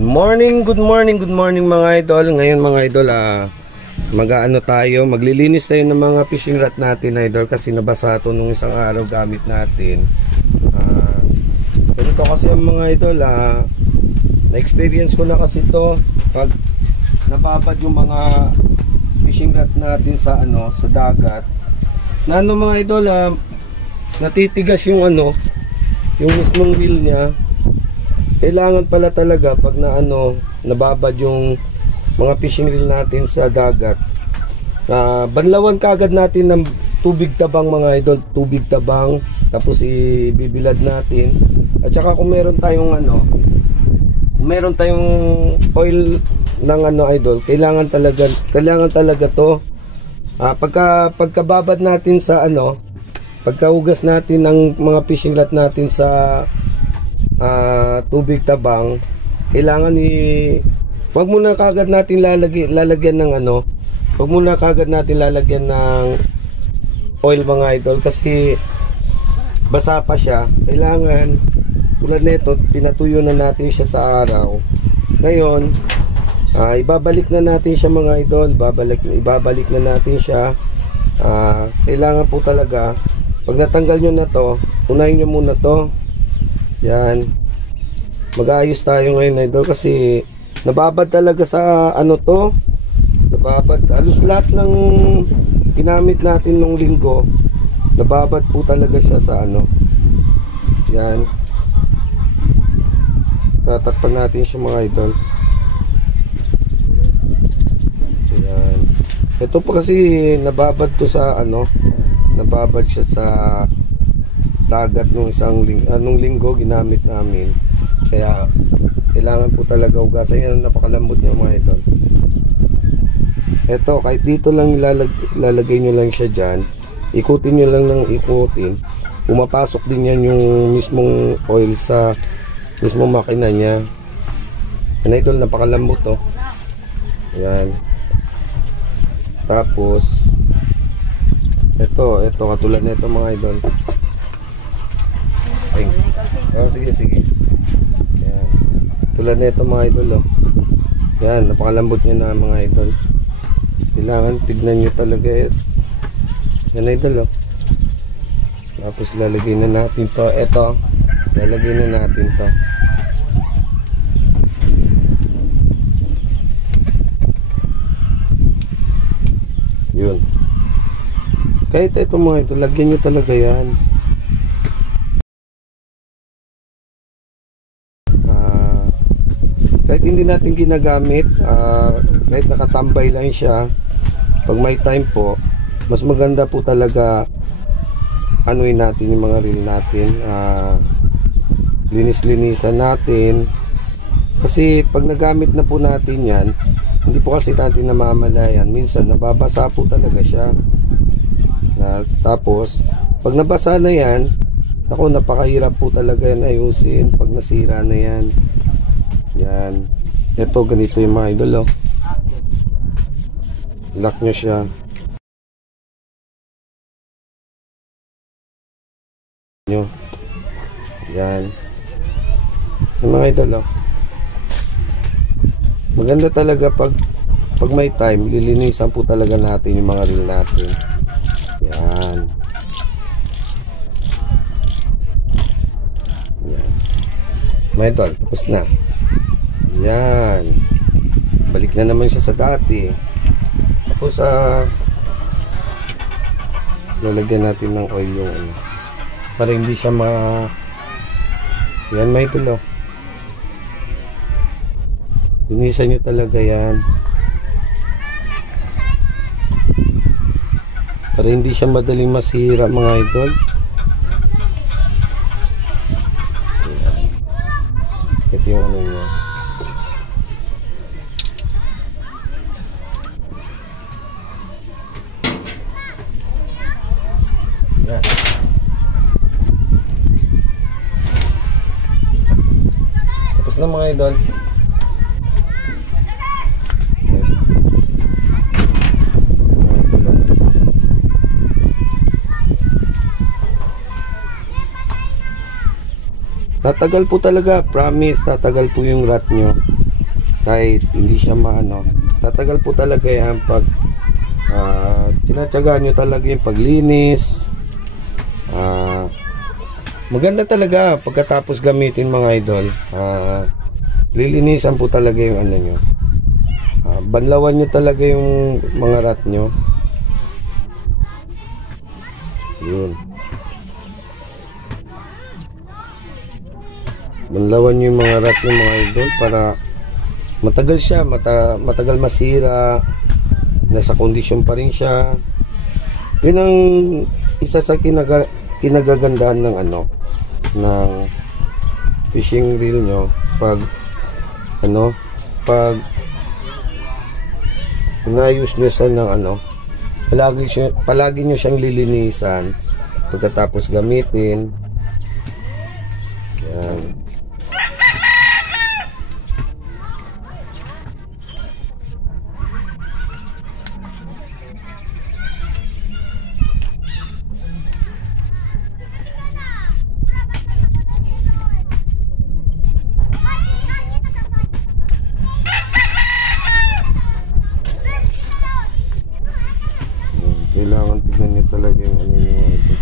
Good morning mga idol. Ngayon mga idol, mag-aano tayo, maglilinis tayo ng mga fishing rod natin idol, kasi nabasa ito nung isang araw gamit natin. Ganito kasi ang mga idol, na-experience ko na kasi ito pag nababad yung mga fishing rod natin sa sa dagat. Na mga idol, natitigas yung yung mismong wheel niya. Kailangan pala talaga pag nababad yung mga fishing reel natin sa dagat, banlawan kagad natin ng tubig tabang mga idol, tubig tabang, tapos ibibilad natin. At saka kung meron tayong oil ng idol, kailangan talaga to. Pagkababad natin sa pagkahugas natin ng mga fishing rod natin sa tubig tabang, kailangan wag muna kagad natin lalagyan ng wag muna kagad natin lalagyan ng oil mga idol, kasi basa pa siya. Kailangan tulad nito, pinatuyo na natin siya sa araw. Ngayon, ibabalik na natin siya mga idol, ibabalik na natin siya. Kailangan po talaga, pag natanggal nyo na to, unahin nyo muna to. Yan, mag-aayos tayo ngayon idol, kasi nababad talaga sa to, nababad halos lahat ng ginamit natin nung linggo, nababad po talaga siya sa yan. Tatakpan natin siya mga idol. Yan, ito po kasi nababad to sa nababad siya sa dagat nung nung linggo ginamit namin, kaya kailangan po talaga hugasan. Yan, napakalambot niya mga idol. Eto, kahit dito lang ilalagay nyo lang siya dyan, ikutin nyo lang ng ikutin, pumapasok din yan yung mismong oil sa mismong makina nya. Yan idol, napakalambot to. Yan, tapos ito katulad nito mga idol. Sige. Yan, tulad nito mga idol, yan, napakalambot nyo na mga idol. Kailangan tignan nyo talaga yan idol. Tapos lalagay na natin to. Ito, lalagay na natin to. Yun, kahit ito mga idol, lagyan nyo talaga yan. Kahit hindi natin ginagamit, kahit nakatambay lang siya, pag may time po, mas maganda po talaga anuin natin yung mga reel natin, linis-linisan natin, kasi pag nagamit na po natin yan, hindi po kasi natin namamalayan, minsan nababasa po talaga siya. Tapos pag nabasa na yan, ako, napakahirap po talaga yan ayusin pag nasira na yan. Yan, ito ganito yung mga idol, lock nyo siya. Yan yung mga idol, maganda talaga pag may time, lilinisan po talaga natin yung mga reel natin. Yan, mga idol, tapos na. Yan, balik na naman siya sa dati. Tapos lalagyan natin ng oil yung para hindi siya yan may tulo. Linisan nyo talaga yan para hindi siya madaling masira mga idol. Yan, ito yung niya. Yan, tapos na mga idol. Tatagal po talaga, promise, tatagal po yung rat nyo. kahit hindi siya maano, tatagal po talaga yan pag tinatsagaan nyo talaga yung paglinis. Maganda talaga pagkatapos gamitin mga idol. Lilinisan po talaga yung ano nyo. Banlawan nyo talaga yung mga rat nyo. Yun. Banlawan nyo yung mga rat nyo mga idol para matagal siya, matagal masira, nasa kondisyon pa rin siya. Yun ang isa sa kinagagandahan ng ano, ng fishing reel nyo pag ano, pag inayos nyo siya ng ano, palagi nyo siyang lilinisan pagkatapos gamitin. Yan. Kailangan tignan niyo talaga yung ano nyo ito.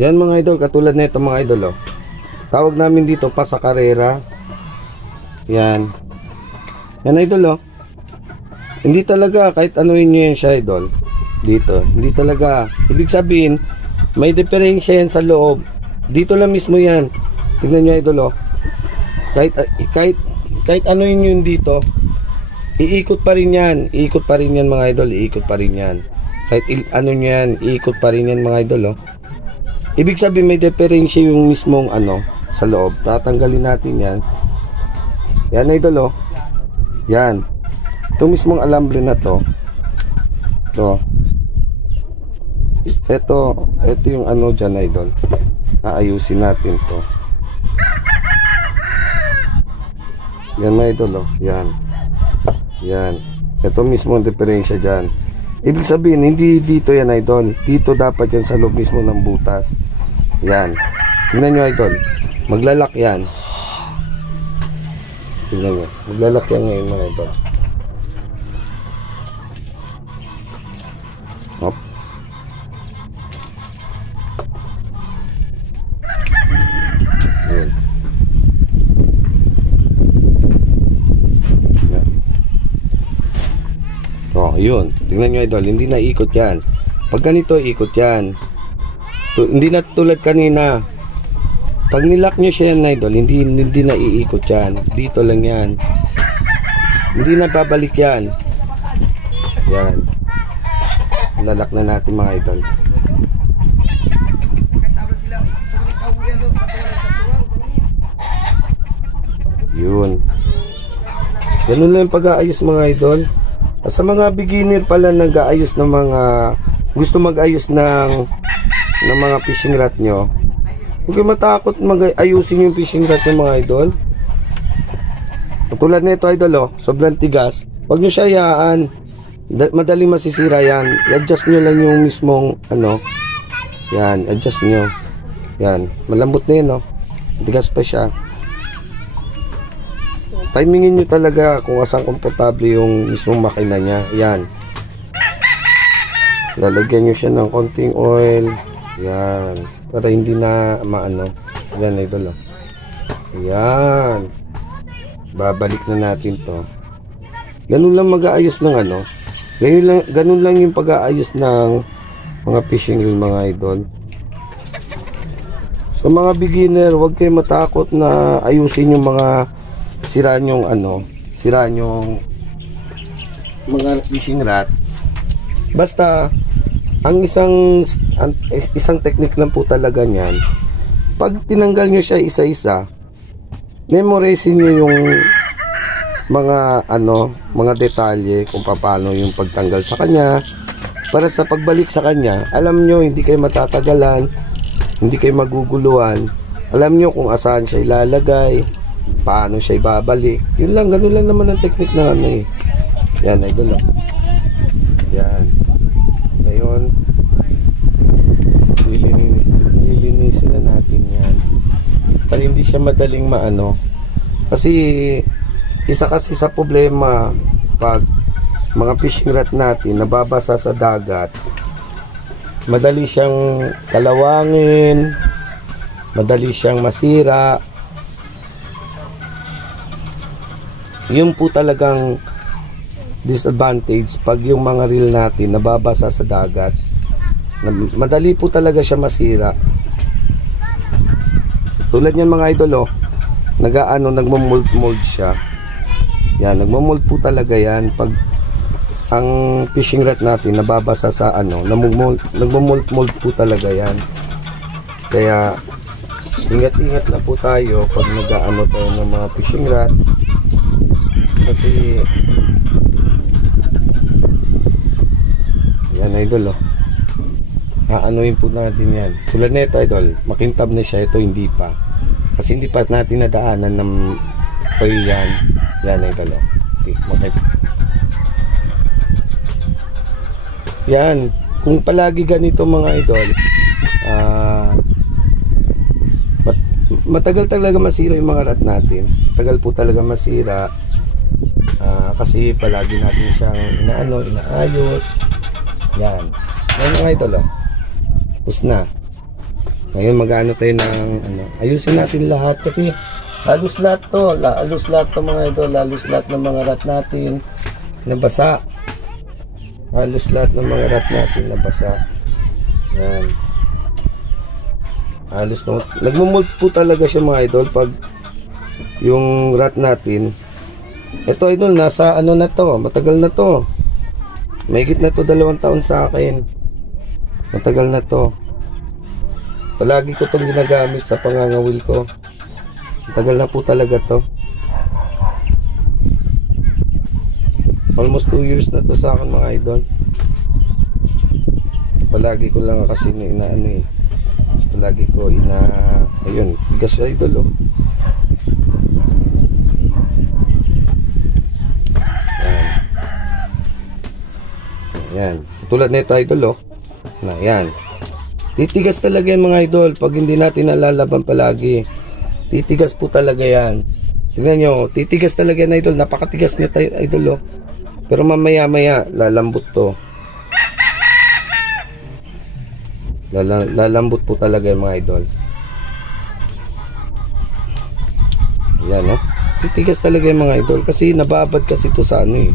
Yan mga idol, katulad na ito mga idol, oh. Tawag namin dito pasakarera. Yan. Yan idol, oh. Hindi talaga kahit anuin nyo yan siya idol. Dito, hindi talaga. Ibig sabihin, may diferensya yan sa loob. Dito lang mismo yan. Tignan nyo idol, oh. Kahit anuin nyo yun dito, iikot pa rin yan. Iikot pa rin yan mga idol, iikot pa rin yan. Kahit ano nyo yan, iikot pa rin yan mga idol, oh. Ibig sabihin may diferensya yung mismong ano sa loob. Tatanggalin natin yan. Yan idol, oh. Yan. Itong mismong alambre na to. Ito yung ano dyan idol. Aayusin natin to. Yan mga idol, oh. Yan. Yan. Ito mismo ang diferensya dyan. Ibig sabihin, hindi dito yan idol. Dito dapat yan sa loob mismo ng butas. Yan. Tingnan nyo idol. Maglalak yan. Tingnan nyo. Maglalak yan ngayon mga idol. Hop. Yan. Oh, yun. Tingnan nyo idol, hindi na ikot yan. Pag ganito, ikot yan. Hindi na tulad kanina. Pag nilock nyo siya yan idol, hindi na iikot yan. Dito lang yan. Hindi na babalik yan. Yan. Lalak na natin mga idol. Yun. Ganun lang yung pag-aayos mga idol. Sa mga beginner pala nag-aayos ng mga gusto mag-ayos ng mga fishing rod nyo, huwag kayo matakot mag-ayusin yung fishing rod nyo mga idol. Tulad nito idol, oh, sobrang tigas. Huwag nyo siya hayaan, madaling masisira yan. I-adjust nyo lang yung mismong ano. Yan, adjust nyo. Yan, malambot na yun, oh. Tigas pa siya. Timingin nyo talaga kung asang komportable yung mismong makina nya. Yan. Lalagyan nyo siya ng konting oil. Yan. Para hindi na maano. Yan idol, oh. Yan. Babalik na natin to. Ganun lang mag-aayos ng ano. Ganun lang yung pag-aayos ng mga fishing reel mga idol. So mga beginner, huwag kayong matakot na ayusin yung mga sira nyong mga fishing rod. Basta ang isang technique lang po talaga niyan. Pag tinanggal nyo siya isa-isa, memorize niyo yung mga detalye kung paano yung pagtanggal sa kanya, para sa pagbalik sa kanya, alam nyo, hindi kayo matatagalan, hindi kayo maguguluhan, alam nyo kung asaan siya ilalagay, paano siya ibabalik. Yun lang, ganun lang naman ang technique na yan idol. Yan, ngayon lilinisin na natin yan para hindi siya madaling kasi isa kasi sa problema pag mga fishing rod natin nababasa sa dagat, madali siyang kalawangin, madali siyang masira. Yun po talagang disadvantage pag yung mga reel natin nababasa sa dagat. Madali po talaga siya masira. Tulad yan mga idol, nagmo-mold siya. Yan, nagmo-mold po talaga yan pag ang fishing rod natin nababasa sa nagmo-mold po talaga yan. Kaya ingat-ingat na po tayo pag tayo ng mga fishing rod, kasi yan idol, aanuin po natin yan. Tulad nito idol, makintab na siya, ito hindi pa, kasi hindi pa natin nadaanan ng oil yan. Yan idol, yan, kung palagi ganito mga idol, matagal talaga masira yung mga rod natin. Tagal po talaga masira, kasi palagi natin siyang inaayos. Yan mga idol, tapos na. Ngayon mag-ano tayo ng ayusin natin lahat, kasi halos lahat to mga idol, halos lahat ng mga rod natin nabasa. Halos lahat ng mga rod natin nabasa. Yan, halos nagmo-mold po talaga siya mga idol pag yung rod natin. Ito idol, nasa na to, matagal na to, mahigit na to 2 taon sa akin, matagal na to. Palagi ko itong ginagamit sa pangangawil ko, matagal na po talaga to, almost 2 years na to sa akin mga idol. Palagi ko lang kasi palagi ko ayun, tigas siya idol. Yan, tulad nito idol yan, titigas talaga yan mga idol pag hindi natin nalalaban palagi. Titigas po talaga yan, tingnan nyo, titigas talaga yan idol, napakatigas niya idol pero mamaya lalambot to, lalambot po talaga yan mga idol. Yan titigas talaga yan mga idol, kasi nababad kasi to sa yan.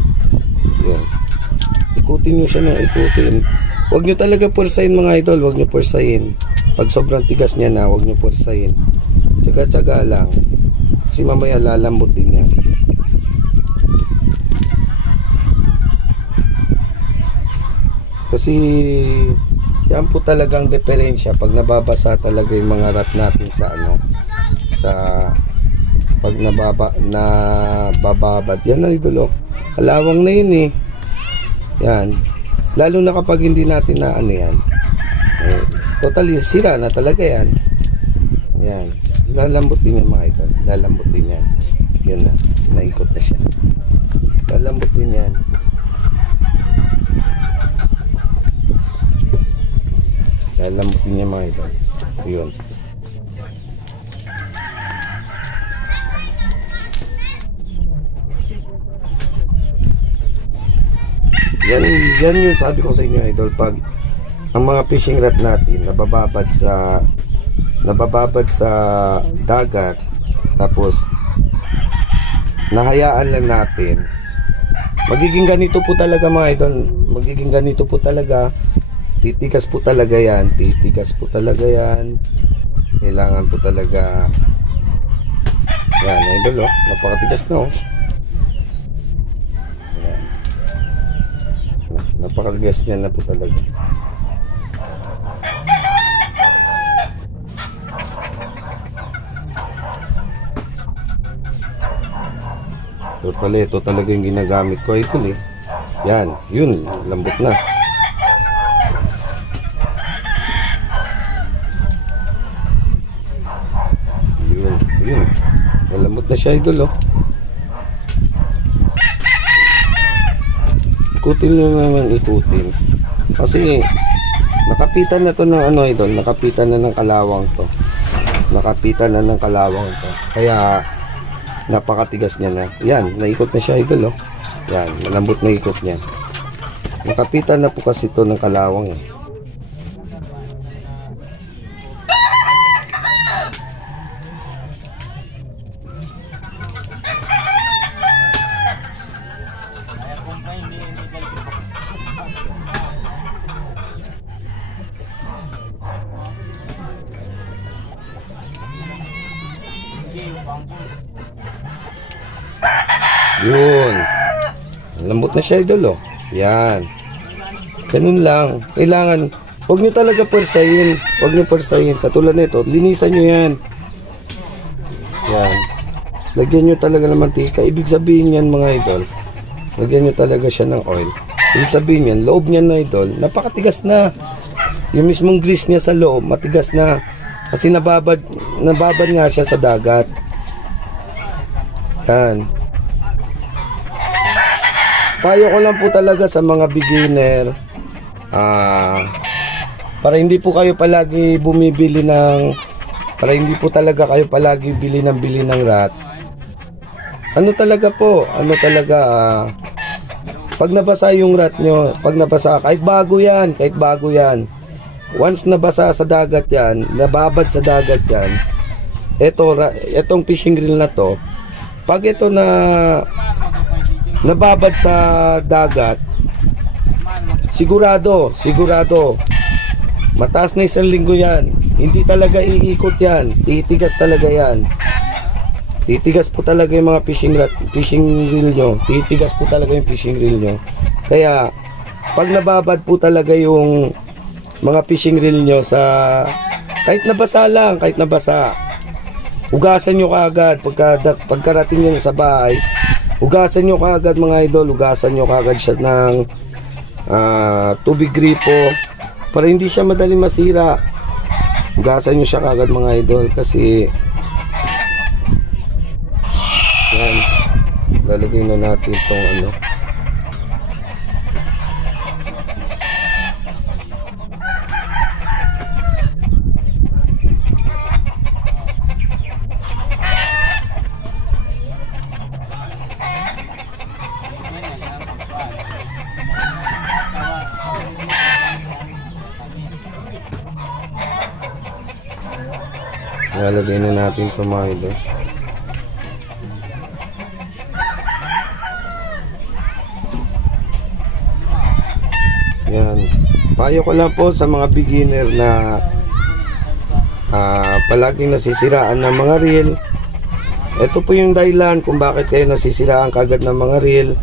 Ikutin nyo siya ng ikutin. Huwag nyo talaga pursahin mga idol, huwag nyo pursahin. Pag sobrang tigas niya na, huwag nyo pursahin. Tsaga-tsaga lang, kasi mamaya lalambot din yan. Kasi yan po talagang diferensya pag nababasa talaga yung mga rod natin sa pag nabababad yan na idol, kalawang na yun yan, lalo na kapag hindi natin yan, totally sira na talaga yan. Yan, lalambot din yan mga idol, lalambot din yan. Yan na, naikot na siya, lalambot din yan. Lalambot din yan mga idol. Yun, yan yung sabi ko sa inyo idol, pag ang mga fishing rod natin nabababad sa dagat, tapos nahayaan lang natin Magiging ganito po talaga mga idol. Magiging ganito po talaga. Titigas po talaga yan. Titigas po talaga yan. Kailangan po talaga. Yan idol oh. Napakatigas no. Yan. Napakatigas niya na po talaga. So pala ito talaga yung ginagamit ko idol eh. Yan, yun, lambot na. Yun, malambot na siya idol oh. Ikutin nyo naman, ikutin. Kasi nakapitan na to ng ano idol, nakapitan na ng kalawang to. Nakapitan na ng kalawang to. Kaya napakatigas niya na. Yan, naikot na siya idol oh. Yan, malambot na ikot niya. Nakapitan na po kasi to ng kalawang eh. Yun. Lambot na siya idol oh. Yan. Ganun lang. Kailangan, huwag nyo talaga persahin. Huwag nyo persahin. Katulad nito, linisan nyo yan. Yan. Lagyan nyo talaga ng mantika. Ibig sabihin yan mga idol, lagyan nyo talaga siya ng oil. Ibig sabihin yan, loob niya na idol, napakatigas na. Yung mismong grease niya sa loob, matigas na. Kasi nababad nga siya sa dagat. Yan. Payo ko lang po talaga sa mga beginner, para hindi po kayo palagi bumibili ng, para hindi po talaga kayo palagi bili ng rat. Ano talaga po, pag nabasa yung rat nyo, pag nabasa, kahit bago yan, once nabasa sa dagat yan, nababad sa dagat yan, etong fishing reel na to, pag ito na nababad sa dagat, sigurado mataas na 1 linggo yan, hindi talaga iikot yan, titigas talaga yan. Titigas po talaga yung mga fishing reel nyo. Titigas po talaga yung fishing reel nyo. Kaya pag nababad po talaga yung mga fishing reel nyo sa, kahit nabasa lang, hugasan nyo kaagad. Pagkarating nyo sa bahay, hugasan nyo kaagad mga idol. Hugasan nyo kaagad siya ng tubig gripo para hindi siya madaling masira. Hugasan nyo siya kaagad mga idol. Kasi yan, lalagay na natin itong ano. Lalagay na natin itong mga idol. Yan. Payo ko lang po sa mga beginner na palaging nasisiraan ng mga reel. Ito po yung dahilan kung bakit kayo nasisiraan kagad ng mga reel.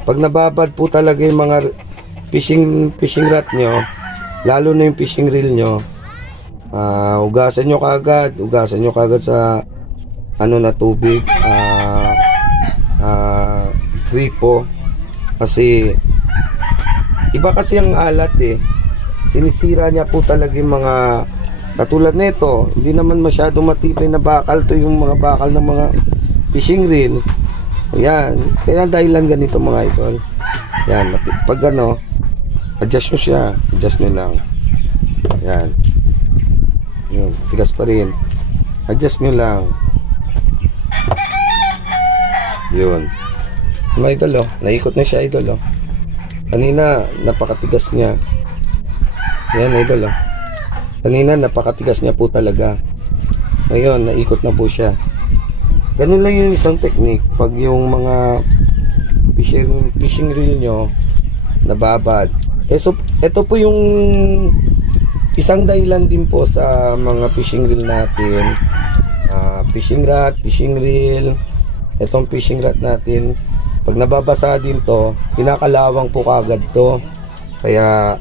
Pag nababad po talaga yung mga fishing rat nyo, lalo na yung fishing reel nyo, hugasan nyo kagad sa ano na tubig, gripo. Kasi iba kasi ang alat eh, sinisira niya po talaga yung mga, katulad nito, hindi naman masyadong matibay na bakal to, yung mga bakal ng mga fishing reel. Ayan, kaya dahilan ganito mga idol. Yan, pag ano, adjust nyo siya, adjust nyo lang. Yan, yun, tigas pa rin, adjust nyo lang. Yun mga idol oh, naikot na siya idol oh. Kanina napakatigas niya. Yan idol oh, kanina napakatigas niya po talaga. Ngayon naikot na po siya. Ganun lang yung isang technique. Pag yung mga fishing reel nyo nababad. So, ito po yung isang dahilan din po sa mga fishing reel natin. Fishing rod, fishing reel, itong fishing rod natin, pag nababasa din to, kinakalawang po kagad to. Kaya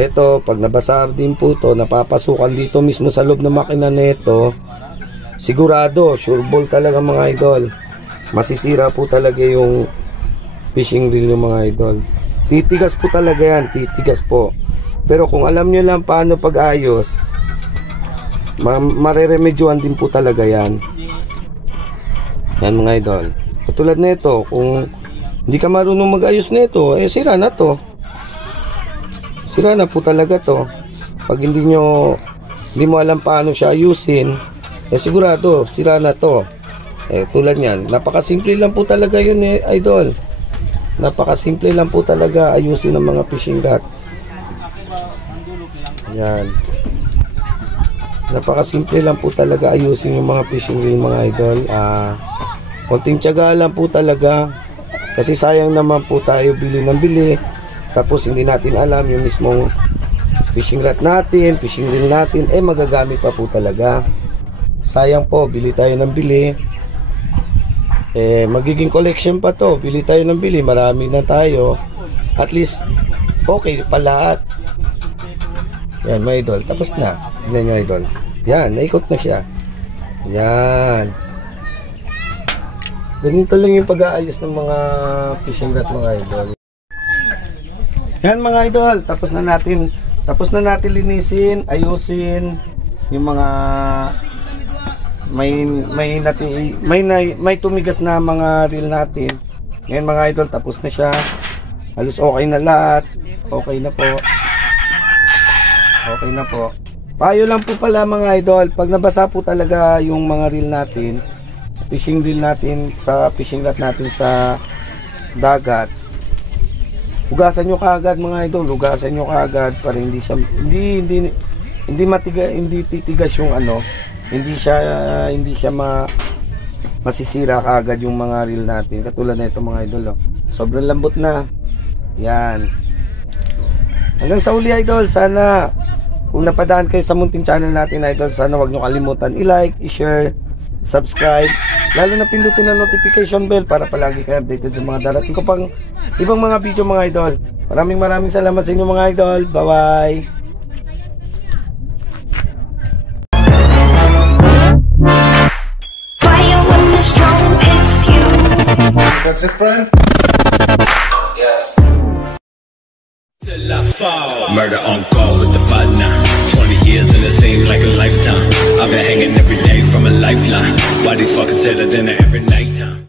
ito, pag nabasa din po to, napapasukan dito mismo sa loob ng makina nito, sigurado, sure ball talaga mga idol, masisira po talaga yung fishing reel yung mga idol. Titigas po talaga yan, titigas po. Pero kung alam nyo lang paano pag-ayos, mareremedyohan din po talaga yan. Yan mga idol. Katulad nito, kung hindi ka marunong mag-ayos nito, sira na to. Sira na po talaga to. Pag hindi mo alam paano siya ayusin, sigurado, sira na to. Tulad yan, napakasimple lang po talaga yun idol. Napakasimple lang po talaga ayusin ng mga fishing rod. Yan. Napakasimple lang po talaga ayusin yung mga fishing reel mga idol. Konting tiyaga lang po talaga. Kasi sayang naman po tayo bili ng bili. Tapos hindi natin alam yung mismong fishing rod natin, fishing reel natin, magagamit pa po talaga. Sayang po, bili tayo ng bili. Magiging collection pa to. Bili tayo ng bili, marami na tayo. At least, okay pa lahat. Yan mga idol, tapos na. Tignan nyo idol. Yan, naikot na siya. Yan. Ganito lang yung pag-aayos ng mga fishing rod mga idol. Yan mga idol, tapos na natin linisin, ayusin yung mga may tumigas na mga reel natin. Ngayon mga idol, tapos na siya. Halos okay na lahat. Okay na po. Okay na po. Payo lang po pala mga idol, pag nabasa po talaga yung mga reel natin, fishing reel natin sa fishing rod natin sa dagat, hugasan nyo kaagad mga idol, hugasan nyo kaagad para hindi siya hindi titigas yung hindi siya masisira kaagad yung mga reel natin. Katulad na ito mga idol, sobrang lambot na. Yan. Hanggang sa uli idol, sana kung napadaan kayo sa munting channel natin idol, sana wag nyo kalimutan i-like, i-share, subscribe, lalo na pindutin ang notification bell para palagi kayo updated sa mga darating ko pang ibang mga video mga idol. Maraming salamat sa inyo mga idol. Bye bye. That's it, friend? Yes. Murder on call with the fight now. 20 years and it seemed like a lifetime. I've been hanging every day from a lifeline. Why these fuckers tell it in every night time?